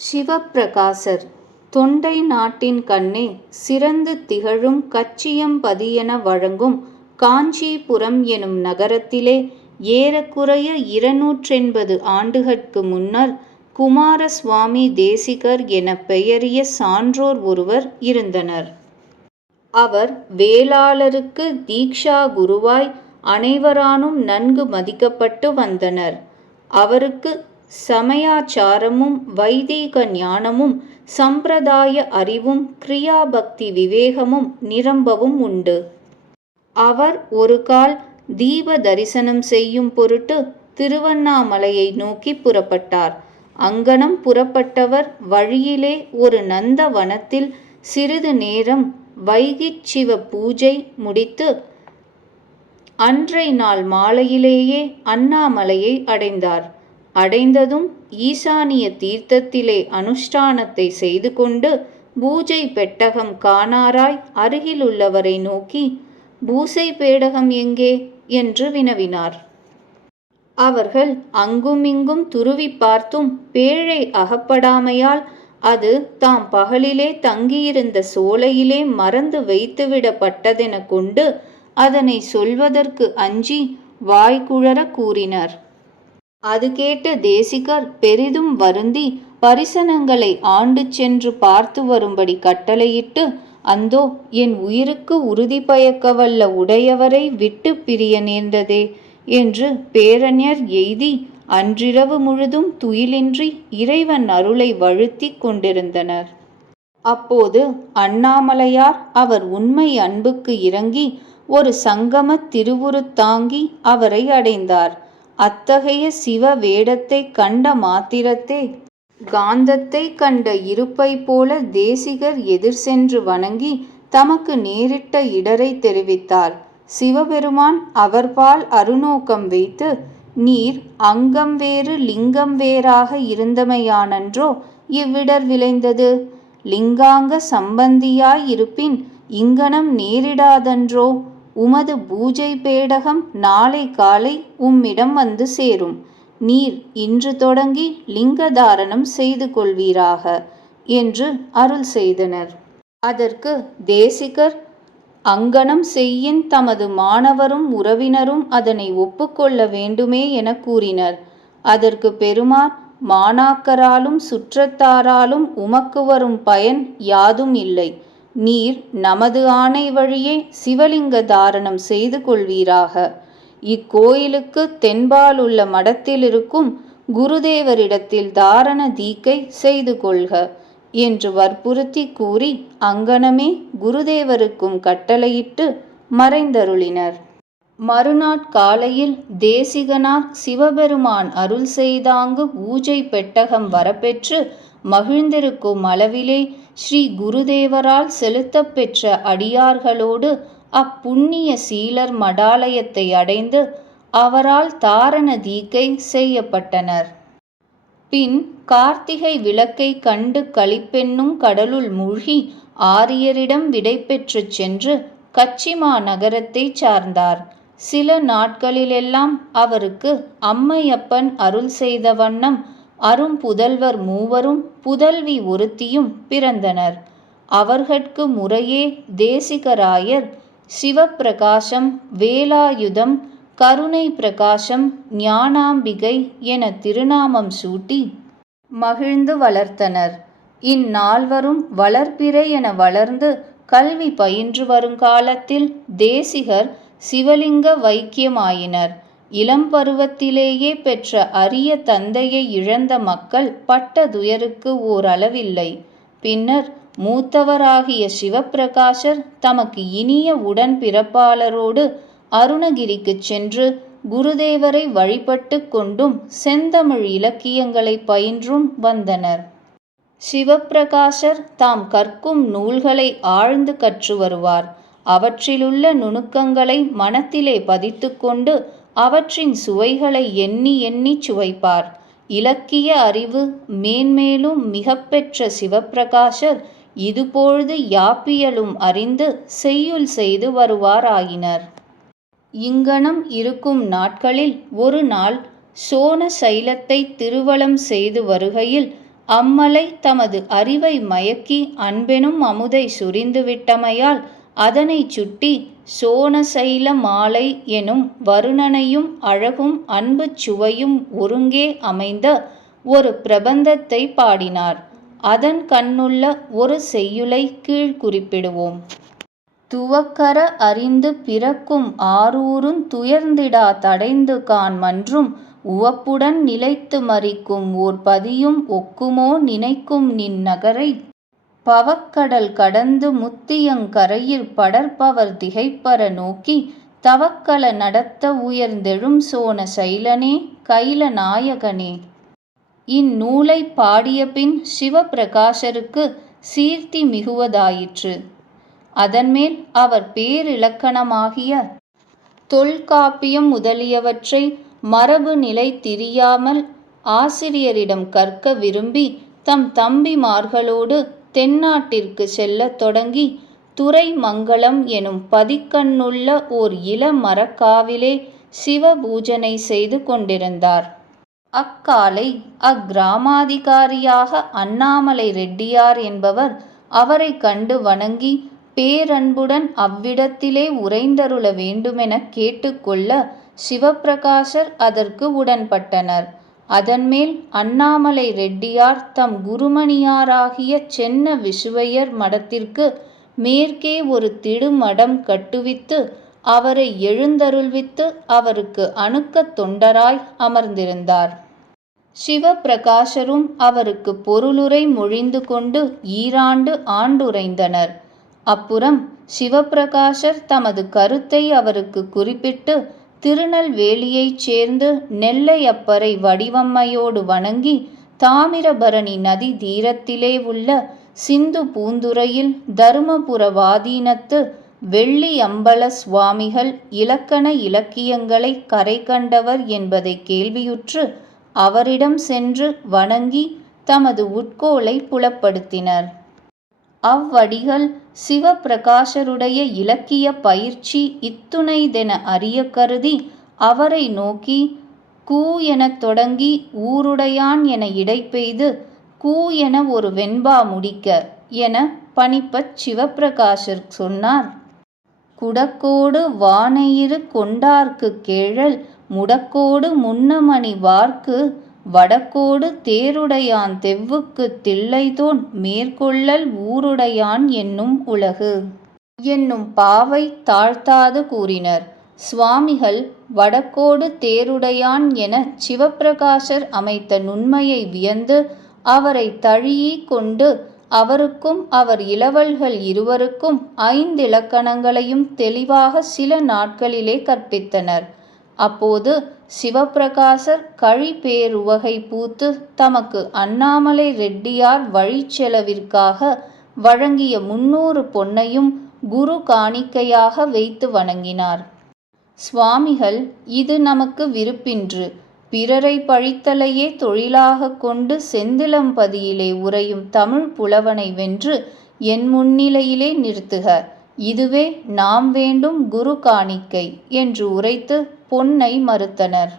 சிவப்பிரகாசர் தொண்டை நாட்டின் கண்ணே சிறந்து திகழும் கச்சியம்பதியென வழங்கும் காஞ்சிபுரம் எனும் நகரத்திலே ஏறக்குறைய 280 ஆண்டுகட்கு முன்னர் குமாரசுவாமி தேசிகர் என பெயரிய சான்றோர் ஒருவர் இருந்தனர். அவர் வேளாளருக்கு தீக்ஷா குருவாய் அனைவராலும் நன்கு மதிக்கப்பட்டு வந்தனர். அவருக்கு சமயாச்சாரமும் வைதீக ஞானமும் சம்பிரதாய அறிவும் கிரியாபக்தி விவேகமும் நிரம்பவும் உண்டு. அவர் ஒரு கால் தீப தரிசனம் செய்யும் பொருட்டு திருவண்ணாமலையை நோக்கி புறப்பட்டார். அங்கனம் புறப்பட்டவர் வழியிலே ஒரு நந்தவனத்தில் சிறிது நேரம் வைகிச் சிவ பூஜை முடித்து அன்றை நாள் மாலையிலேயே அண்ணாமலையை அடைந்தார். அடைந்ததும் ஈசானிய தீர்த்தத்திலே அனுஷ்டானத்தை செய்து கொண்டு பூஜை பெட்டகம் காணாராய் அருகிலுள்ளவரை நோக்கி, பூசை பேடகம் எங்கே என்று வினவினார். அவர்கள் அங்குமிங்கும் துருவி பார்த்தும் பேழை அகப்படாமையால் அது தாம் பகலிலே தங்கியிருந்த சோலையிலே மறந்து வைத்துவிடப்பட்டதென கொண்டு அதனை சொல்வதற்கு அஞ்சி வாய்குழற கூறினர். அது கேட்ட தேசிகர் பெரிதும் வருந்தி பரிசனங்களை ஆண்டு சென்று பார்த்து வரும்படி கட்டளையிட்டு, அந்தோ என் உயிருக்கு உறுதி பயக்க வல்ல உடையவரை விட்டு பிரிய நேர்ந்ததே என்று பேரஞர் எய்தி அன்றிரவு முழுதும் துயிலின்றி இறைவன் அருளை வழுத்தி கொண்டிருந்தனர். அப்போது அண்ணாமலையார் அவர் உண்மை அன்புக்கு இறங்கி ஒரு சங்கம திருவுருத்தாங்கி அவரை அடைந்தார். அத்தகைய சிவ வேடத்தை கண்ட மாத்திரத்தே காந்தத்தை கண்ட இருப்பை போல தேசிகர் எதிர் சென்று வணங்கி தமக்கு நேரிட்ட இடரை தெரிவித்தார். சிவபெருமான் அவர்பால் அருநோக்கம் வைத்து, நீர் அங்கம் வேறு லிங்கம் வேறாக இருந்தமையானன்றோ இவ்விடர் விளைந்தது? லிங்காங்க சம்பந்தியாய் இருப்பின் இங்கனம் நேரிடாதன்றோ? உமது பூஜை பேடகம் நாளை காலை உம்மிடம் வந்து சேரும். நீர் இன்று தொடங்கி லிங்க தாரணம் செய்து கொள்வீராக என்று அருள் செய்தனர். அதற்கு தேசிகர், அங்கனம் செய்யின் தமது மாணவரும் உறவினரும் அதனை ஒப்புக்கொள்ள வேண்டுமே என கூறினர். அதற்கு பெருமான், மாணாக்கராலும் சுற்றத்தாராலும் உமக்கு வரும் பயன் யாதும் இல்லை. நீர் நமது ஆணை வழியே சிவலிங்க தாரணம் செய்து கொள்வீராக. இக்கோயிலுக்கு தென்பாலுள்ள மடத்திலிருக்கும் குருதேவரிடத்தில் தாரண தீக்கை செய்து கொள்க என்று வற்புறுத்தி கூறி அங்கனமே குருதேவருக்கும் கட்டளையிட்டு மறைந்தருளினர். மறுநாட்காலையில் தேசிகனார் சிவபெருமான் அருள் செய்தாங்கு பூஜை பெட்டகம் வரப்பெற்று மகிழ்ந்திருக்கும் அளவிலே ஸ்ரீ குருதேவரால் செலுத்தப் பெற்ற அடியார்களோடு அப்புண்ணிய சீலர் மடாலயத்தை அடைந்து அவரால் தாரண தீக்கை செய்யப்பட்டனர். பின் கார்த்திகை விளக்கை கண்டு களிப்பென்னும் கடலுள் மூழ்கி ஆரியரிடம் விடை பெற்று சென்று கச்சிமா நகரத்தை சார்ந்தார். சில நாட்களிலெல்லாம் அவருக்கு அம்மையப்பன் அருள் செய்த வண்ணம் அரும் புதல்வர் மூவரும் புதல்வி ஒருத்தியும் பிறந்தனர். அவர்கட்கு முறையே தேசிகராயர் சிவப்பிரகாசம், வேலாயுதம், கருணை பிரகாசம், ஞானாம்பிகை என திருநாமம் சூட்டி மகிழ்ந்து வளர்த்தனர். இந்நால்வரும் வளர்பிறை என வளர்ந்து கல்வி பயின்று வருங்காலத்தில் தேசிகர் சிவலிங்க வைக்கியமாயினர். இளம் பருவத்திலேயே பெற்ற அரிய தந்தையை இழந்த மக்கள் பட்ட துயருக்கு ஓரளவில்லை. பின்னர் மூத்தவராகிய சிவப்பிரகாசர் தமக்கு இனிய உடன் பிறப்பாளரோடு அருணகிரிக்கு சென்று குருதேவரை வழிபட்டு கொண்டும் செந்தமிழ் இலக்கியங்களை பயின்றும் வந்தனர். சிவப்பிரகாசர் தாம் கற்கும் நூல்களை ஆழ்ந்து கற்று வருவார். அவற்றிலுள்ள நுணுக்கங்களை மனத்திலே பதித்து கொண்டு அவற்றின் சுவைகளை எண்ணி எண்ணி சுவைப்பார். இலக்கிய அறிவு மேன்மேலும் மிக பெற்ற சிவப்பிரகாசர் இதுபொழுது யாப்பியலும் அறிந்து செய்யுள் செய்து வருவாராயினர். இங்கனம் இருக்கும் நாட்களில் ஒரு நாள் சோன சைலத்தை திருவலம் செய்து வருகையில் அம்மலை தமது அறிவை மயக்கி அன்பெனும் அமுதை சொரிந்து விட்டமையால் அதனைச் சுட்டி சோணசைல மாலை எனும் வருணனையும் அழகும் அன்புச் சுவையும் ஒருங்கே அமைந்த ஒரு பிரபந்தத்தை பாடினார். அதன் கண்ணுள்ள ஒரு செய்யுளை கீழ் குறிப்பிடுவோம். துவக்கற அறிந்து பிறக்கும் ஆரூருந் துயர்ந்திடா தடைந்து காண் மன்றும் உவப்புடன் நிலைத்து மறிக்கும் ஓர் பதியும் ஒக்குமோ நினைக்கும் நின் நகரை பவக்கடல் கடந்து முத்தியங் கரையிற் படர்பவர் திகைப்பர நோக்கி தவக்கல நடத்த உயர்ந்தெழும் சோண சைலனே கைல நாயகனே. இந்நூலைப் பாடியபின் சிவப்பிரகாசருக்கு சீர்த்தி மிகுவதாயிற்று. அதன்மேல் அவர் பேரிலக்கணமாகிய தொல்காப்பியம் முதலியவற்றை மரபு நிலை திரியாமல் ஆசிரியரிடம் கற்க விரும்பி தம் தம்பிமார்களோடு தென்னாட்டிற்கு செல்லத் தொடங்கி துறைமங்கலம் எனும் பதிக்கண்ணுள்ள ஓர் இள மரக்காவிலே சிவபூஜனை செய்து கொண்டிருந்தார். அக்காலை அக்கிராமாதிகாரியாக அண்ணாமலை ரெட்டியார் என்பவர் அவரை கண்டு வணங்கி பேரன்புடன் அவ்விடத்திலே உறைந்தருள வேண்டுமெனக் கேட்டுக்கொள்ள சிவப்பிரகாசர் அதற்கு உடன்பட்டனர். அதன்மேல் அண்ணாமலை ரெட்டியார் தம் குருமணியாராகிய சென்ன விசுவையர் மடத்திற்கு மேற்கே ஒரு திடுமடம் கட்டுவித்து அவரை எழுந்தருள்வித்து அவருக்கு அணுக்கத் தொண்டராய் அமர்ந்திருந்தார். சிவப்பிரகாசரும் அவருக்கு பொருளுரை மொழிந்து கொண்டு ஈராண்டு ஆண்டுரைந்தனர். அப்புறம் சிவப்பிரகாசர் தமது கருத்தை அவருக்கு குறிப்பிட்டு திருநெல்வேலியைச் சேர்ந்து நெல்லையப்பரை வடிவம்மையோடு வணங்கி தாமிரபரணி நதி தீரத்திலே உள்ள சிந்து பூந்துறையில் தருமபுரவாதீனத்து வெள்ளியம்பல சுவாமிகள் இலக்கண இலக்கியங்களை கரை கண்டவர் என்பதை கேள்வியுற்று அவரிடம் சென்று வணங்கி தமது உட்கோலை புலப்படுத்தினர். அவ்வடிகள் சிவப்பிரகாசருடைய இலக்கிய பயிற்சி இத்துணைதென அறிய கருதி அவரை நோக்கி கூ எனத் தொடங்கி ஊருடையான் என இடைப்பெய்து கூ என ஒரு வெண்பா முடிக்க என பணிப்பச் சிவப்பிரகாசர் சொன்னார். குடக்கோடு வானையிரு கொண்டார்க்குக் கேழல் முடக்கோடு முன்னமணி வார்க்கு வடக்கோடு தேருடையான் தெவ்வுக்குத் தில்லைதோன் மேற்கொள்ளல் ஊருடையான் என்னும் உலகு என்னும் பாவை தாழ்த்தாது கூறினர். சுவாமிகள் வடக்கோடு தேருடையான் எனச் சிவப்பிரகாசர் அமைத்த நுண்மையை வியந்து அவரை தழீஇக் கொண்டு அவருக்கும் அவர் இளவல்கள் இருவருக்கும் 5 இலக்கணங்களையும் தெளிவாக சில நாட்களிலே கற்பித்தனர். அப்போது சிவப்பிரகாசர் கழிபேருவகை பூத்து தமக்கு அண்ணாமலை ரெட்டியார் வழிச்செலவிற்காக வழங்கிய 300 பொன்னையும் குரு காணிக்கையாக வைத்து வணங்கினார். சுவாமிகள், இது நமக்கு விருப்பின்று. பிறரை பழித்தலையே தொழிலாகக் கொண்டு செந்திலம்பதியிலே உறையும் தமிழ் புலவனை வென்று என் முன்னிலையிலே நிறுத்துக. இதுவே நாம் வேண்டும் குரு காணிக்கை என்று உரைத்து பொன்னை மறுத்தனர்.